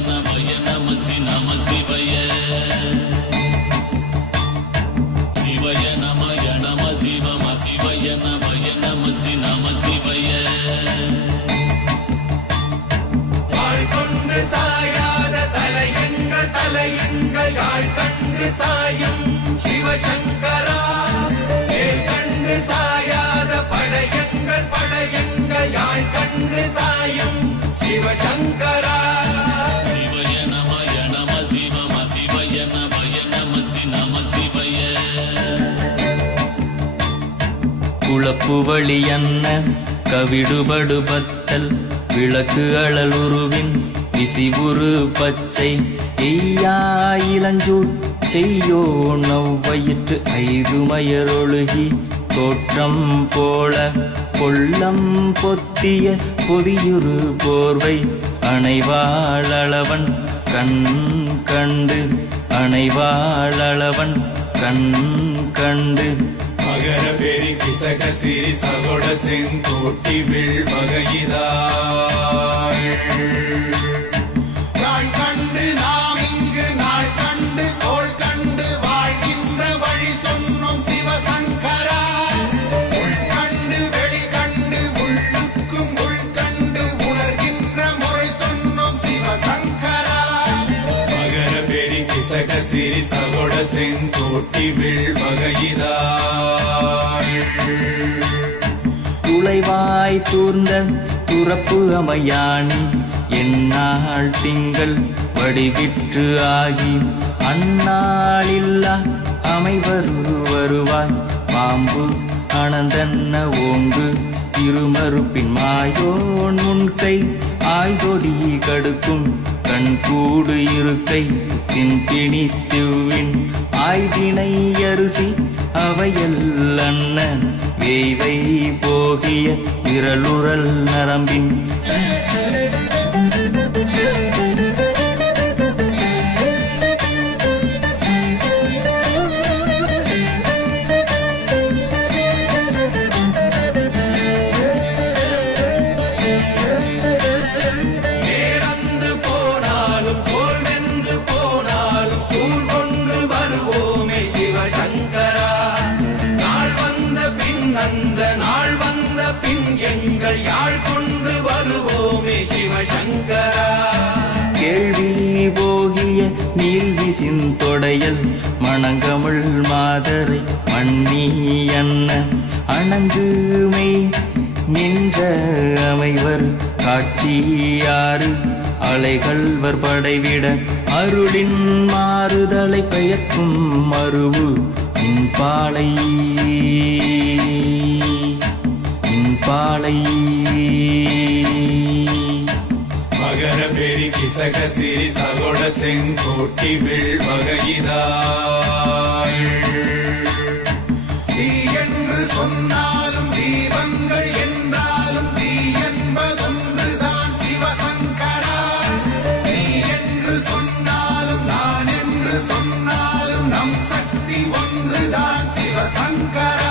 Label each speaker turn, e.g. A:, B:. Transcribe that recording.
A: நமய நமசி நம சிவய. சிவய நமய நம சிவம சிவய நமய நமசி நம சிவய. கொண்டு
B: சாயாத தலையங்கள் தலையங்கள் யாழ் கண்டு படையங்கள் படையங்கள் யாழ் கண்டு சாயும் சிவசங்கர். குளப்புவழி அன்ன கவிடுபடு பத்தல் விளக்கு அழலுருவின் விசிவுரு பச்சை. எய்யா இளஞ்சூர் செய்யோ நவ்வயிற்று ஐது மயரொழுகி. தோற்றம் போல கொள்ளம் பொத்திய பொதியுரு போர்வை. அணைவாழவன் கண் கண்டு அணைவாழவன் கண் கண்டு.
A: மகர பெரி கிசக சிறி சகோட செங்கோட்டி வில் நாள் சக சிறி சகோட செங்கோட்டி வில்
B: துளைவாய் தூர்ந்த துறப்பு அமையான் எந்நாள் திங்கள் வடிவிற்று ஆகி அந்நாளில்லா அமைவரு வருவாய். பாம்பு அனந்தன்ன ஓங்கு இருமறுப்பின் மாயோன் முன்கை ஆய்தொடி கடுக்கும் கண்கூடு இருக்கை தின்பிணி திவ்வின் ஆய்தினை அரிசி அவையல் அண்ணன் வேய்வை போகிய விரலுரல் நரம்பின்
A: பின் எங்கள் யாழ் கொண்டு வருவோமே சிவசங்கரா.
B: கேள்வி போகிய நீல்விசின் தொடையல் மணங்கமிழ் மாதரை மண்ணி அன்ன. அணங்குமை நின்ற அமைவர் காட்சியாறு அலைகள்வர் படைவிட அருளின் மாறுதலை பெயர்க்கும் மறுவு பாலை பாளை
A: மகர பெரி கிசக சிறி சகோட செங்கோட்டி வில் தீ என்று சொன்னாலும் தீபங்கள் என்றாலும் தீ என்பதொன்றுதான் சிவசங்கரா நீ என்று சொன்னாலும் நான் என்று சொன்னாலும் நம் சக்தி ஒன்றுதான் சிவசங்கரா